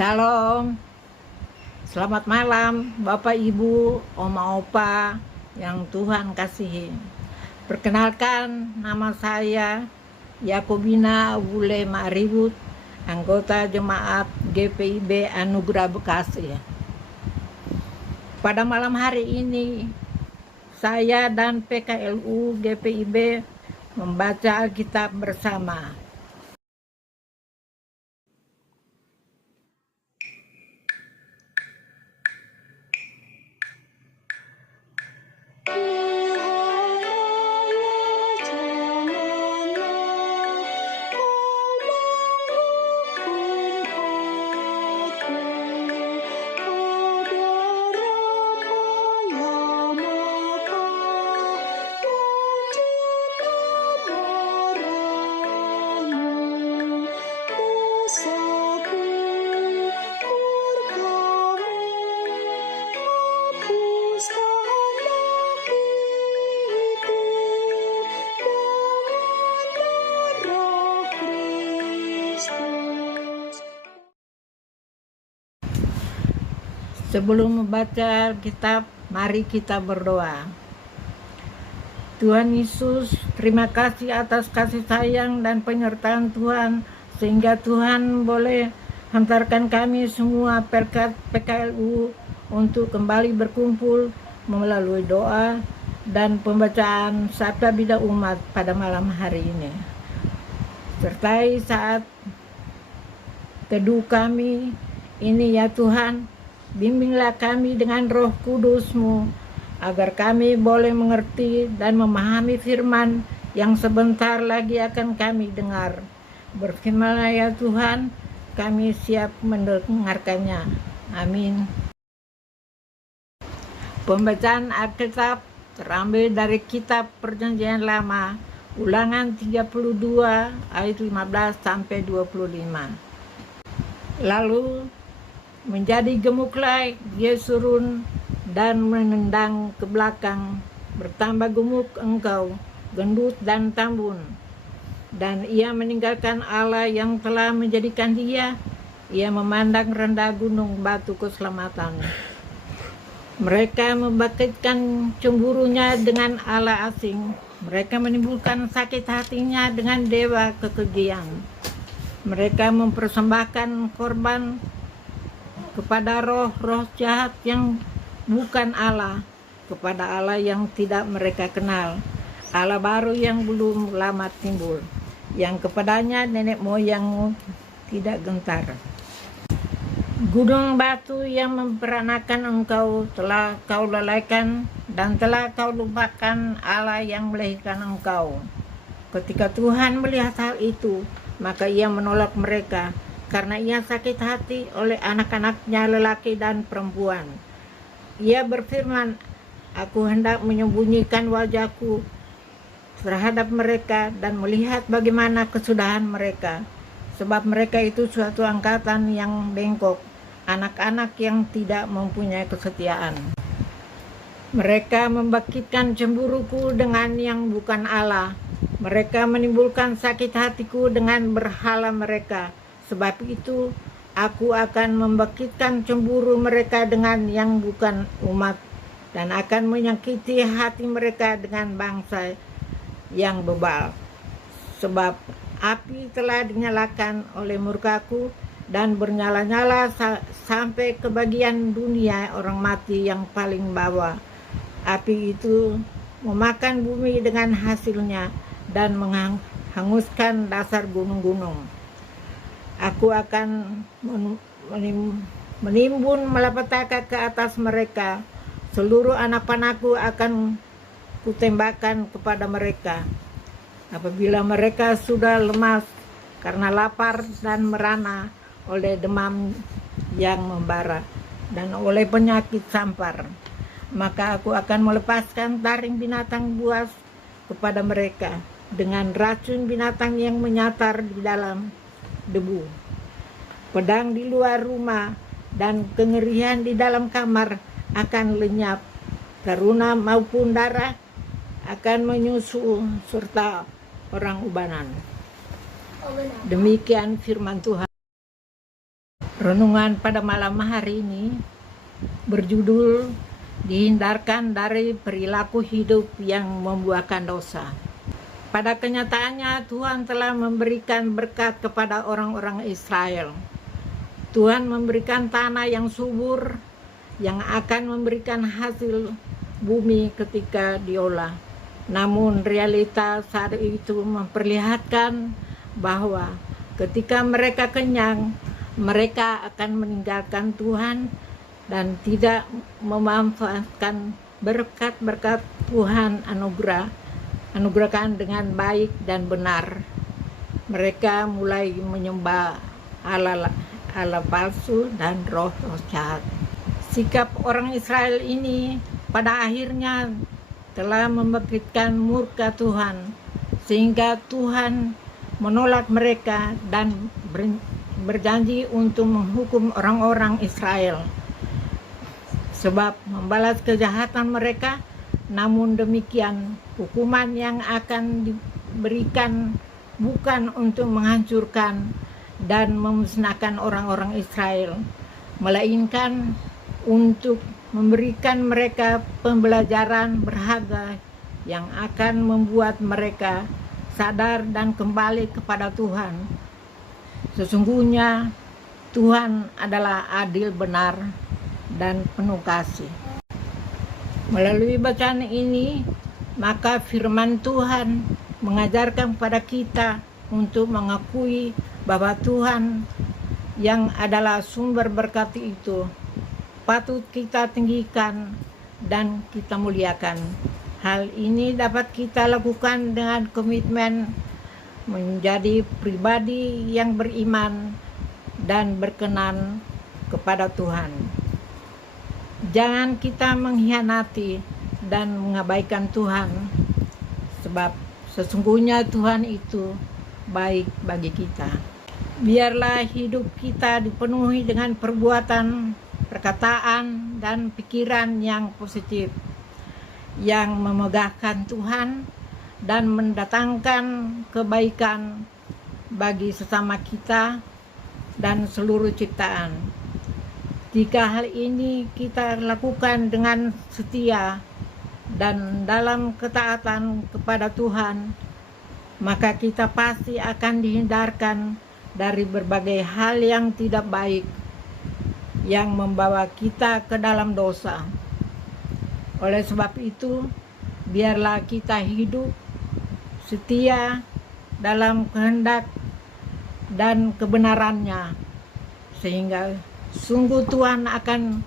Shalom, selamat malam Bapak Ibu, Oma Opa yang Tuhan kasihi. Perkenalkan, nama saya Yakobina Wule Ma'ribut, anggota Jemaat GPIB Anugerah Bekasi. Pada malam hari ini, saya dan PKLU GPIB membaca Alkitab bersama. Sebelum membaca kitab, mari kita berdoa. Tuhan Yesus, terima kasih atas kasih sayang dan penyertaan Tuhan, sehingga Tuhan boleh hantarkan kami semua berkat PKLU untuk kembali berkumpul melalui doa dan pembacaan Sabda Bida Umat pada malam hari ini. Sertai saat teduh kami ini ya Tuhan, bimbinglah kami dengan Roh Kudus-Mu, agar kami boleh mengerti dan memahami firman yang sebentar lagi akan kami dengar. Berfirmanlah ya Tuhan, kami siap mendengarkannya. Amin. Pembacaan Alkitab terambil dari kitab Perjanjian Lama, Ulangan 32 ayat 15 sampai 25. Lalu menjadi gemuklah Yesurun dan menendang ke belakang, bertambah gemuk engkau, gendut dan tambun. Dan ia meninggalkan Allah yang telah menjadikan dia, ia memandang rendah gunung batu keselamatan. Mereka membangkitkan cemburunya dengan Allah asing, mereka menimbulkan sakit hatinya dengan dewa kekejian. Mereka mempersembahkan korban kepada roh-roh jahat yang bukan Allah, kepada Allah yang tidak mereka kenal, Allah baru yang belum lama timbul, yang kepadanya nenek moyangmu tidak gentar. Gunung batu yang memperanakan engkau telah kau lalaikan, dan telah kau lupakan Allah yang melahirkan engkau. Ketika Tuhan melihat hal itu, maka ia menolak mereka, karena ia sakit hati oleh anak-anaknya lelaki dan perempuan. Ia berfirman, aku hendak menyembunyikan wajahku terhadap mereka dan melihat bagaimana kesudahan mereka, sebab mereka itu suatu angkatan yang bengkok, anak-anak yang tidak mempunyai kesetiaan. Mereka membangkitkan cemburuku dengan yang bukan Allah, mereka menimbulkan sakit hatiku dengan berhala mereka. Sebab itu, aku akan membangkitkan cemburu mereka dengan yang bukan umat, dan akan menyakiti hati mereka dengan bangsa yang bebal. Sebab api telah dinyalakan oleh murkaku, dan bernyala-nyala sampai ke bagian dunia orang mati yang paling bawah. Api itu memakan bumi dengan hasilnya, dan menghanguskan dasar gunung-gunung. Aku akan menimbun malapetaka ke atas mereka. Seluruh anak panahku akan kutembakkan kepada mereka. Apabila mereka sudah lemas karena lapar dan merana oleh demam yang membara dan oleh penyakit sampar, maka aku akan melepaskan taring binatang buas kepada mereka, dengan racun binatang yang menyatar di dalam debu. Pedang di luar rumah dan kengerian di dalam kamar akan lenyap. Teruna maupun darah akan menyusul serta orang ubanan. Demikian firman Tuhan. Renungan pada malam hari ini berjudul dihindarkan dari perilaku hidup yang membuahkan dosa. Pada kenyataannya Tuhan telah memberikan berkat kepada orang-orang Israel. Tuhan memberikan tanah yang subur yang akan memberikan hasil bumi ketika diolah. Namun realita saat itu memperlihatkan bahwa ketika mereka kenyang, mereka akan meninggalkan Tuhan dan tidak memanfaatkan berkat-berkat Tuhan anugerahkan dengan baik dan benar. Mereka mulai menyembah Allah palsu dan roh jahat. Sikap orang Israel ini pada akhirnya telah membangkitkan murka Tuhan, sehingga Tuhan menolak mereka dan berjanji untuk menghukum orang-orang Israel sebab membalas kejahatan mereka. Namun demikian, hukuman yang akan diberikan bukan untuk menghancurkan dan memusnahkan orang-orang Israel, melainkan untuk memberikan mereka pembelajaran berharga yang akan membuat mereka sadar dan kembali kepada Tuhan. Sesungguhnya Tuhan adalah adil, benar, dan penuh kasih. Melalui bacaan ini, maka firman Tuhan mengajarkan kepada kita untuk mengakui bahwa Tuhan yang adalah sumber berkat itu patut kita tinggikan dan kita muliakan. Hal ini dapat kita lakukan dengan komitmen menjadi pribadi yang beriman dan berkenan kepada Tuhan. Jangan kita mengkhianati dan mengabaikan Tuhan, sebab sesungguhnya Tuhan itu baik bagi kita. Biarlah hidup kita dipenuhi dengan perbuatan, perkataan, dan pikiran yang positif, yang memegahkan Tuhan dan mendatangkan kebaikan bagi sesama kita dan seluruh ciptaan. Jika hal ini kita lakukan dengan setia dan dalam ketaatan kepada Tuhan, maka kita pasti akan dihindarkan dari berbagai hal yang tidak baik yang membawa kita ke dalam dosa. Oleh sebab itu, biarlah kita hidup setia dalam kehendak dan kebenarannya, sehingga sungguh Tuhan akan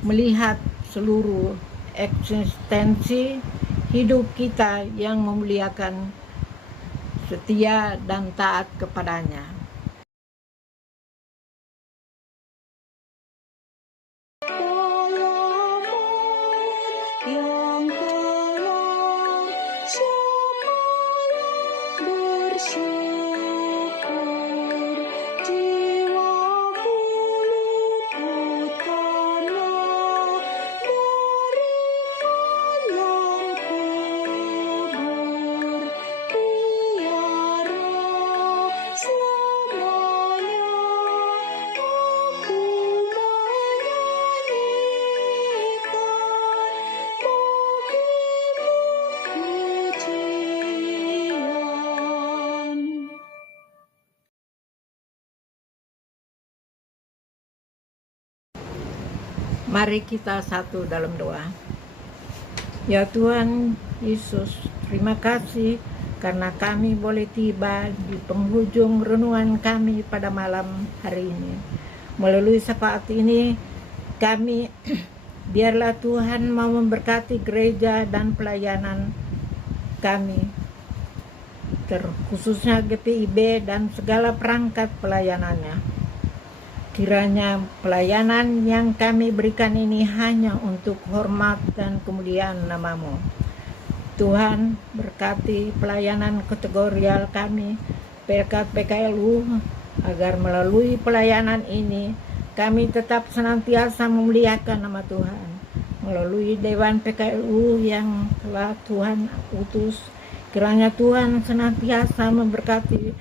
melihat seluruh eksistensi hidup kita yang memuliakan, setia, dan taat kepadanya. Mari kita satu dalam doa. Ya Tuhan Yesus, terima kasih karena kami boleh tiba di penghujung renungan kami pada malam hari ini. Melalui syafaat ini kami biarlah Tuhan mau memberkati gereja dan pelayanan kami, terkhususnya GPIB dan segala perangkat pelayanannya. Kiranya pelayanan yang kami berikan ini hanya untuk hormat dan kemuliaan nama-Mu. Tuhan, berkati pelayanan kategorial kami, PKLU, agar melalui pelayanan ini kami tetap senantiasa memuliakan nama Tuhan. Melalui Dewan PKLU yang telah Tuhan utus, kiranya Tuhan senantiasa memberkati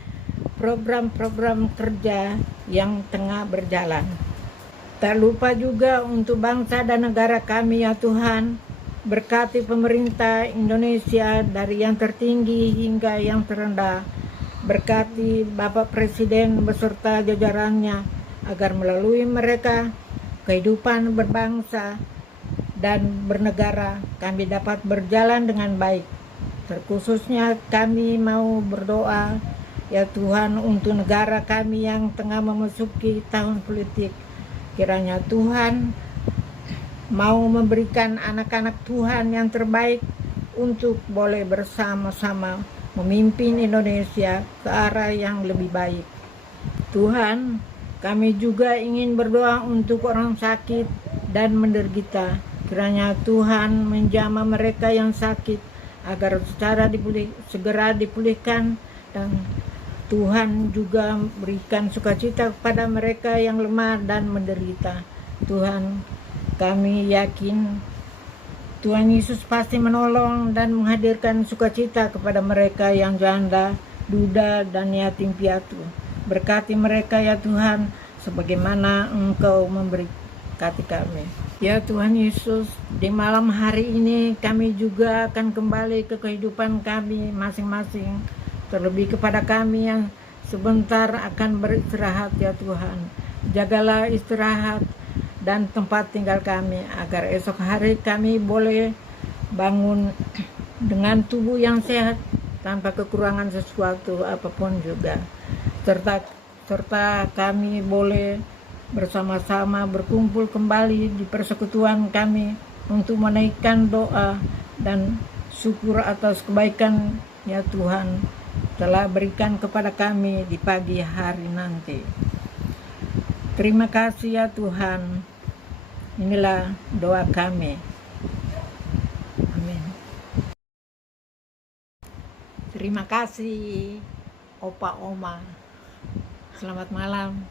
program-program kerja yang tengah berjalan. Tak lupa juga untuk bangsa dan negara kami ya Tuhan. Berkati pemerintah Indonesia dari yang tertinggi hingga yang terendah. Berkati Bapak Presiden beserta jajarannya agar melalui mereka kehidupan berbangsa dan bernegara kami dapat berjalan dengan baik. Terkhususnya kami mau berdoa ya Tuhan untuk negara kami yang tengah memasuki tahun politik. Kiranya Tuhan mau memberikan anak-anak Tuhan yang terbaik untuk boleh bersama-sama memimpin Indonesia ke arah yang lebih baik. Tuhan, kami juga ingin berdoa untuk orang sakit dan menderita. Kiranya Tuhan menjamah mereka yang sakit agar segera dipulihkan, dan Tuhan juga berikan sukacita kepada mereka yang lemah dan menderita. Tuhan, kami yakin Tuhan Yesus pasti menolong dan menghadirkan sukacita kepada mereka yang janda, duda, dan yatim piatu. Berkati mereka ya Tuhan, sebagaimana Engkau memberkati kami. Ya Tuhan Yesus, di malam hari ini kami juga akan kembali ke kehidupan kami masing-masing. Terlebih kepada kami yang sebentar akan beristirahat ya Tuhan. Jagalah istirahat dan tempat tinggal kami, agar esok hari kami boleh bangun dengan tubuh yang sehat tanpa kekurangan sesuatu apapun juga. Serta kami boleh bersama-sama berkumpul kembali di persekutuan kami untuk menaikkan doa dan syukur atas kebaikan ya Tuhan telah berikan kepada kami di pagi hari nanti. Terima kasih ya Tuhan. Inilah doa kami. Amin. Terima kasih Opa Oma. Selamat malam.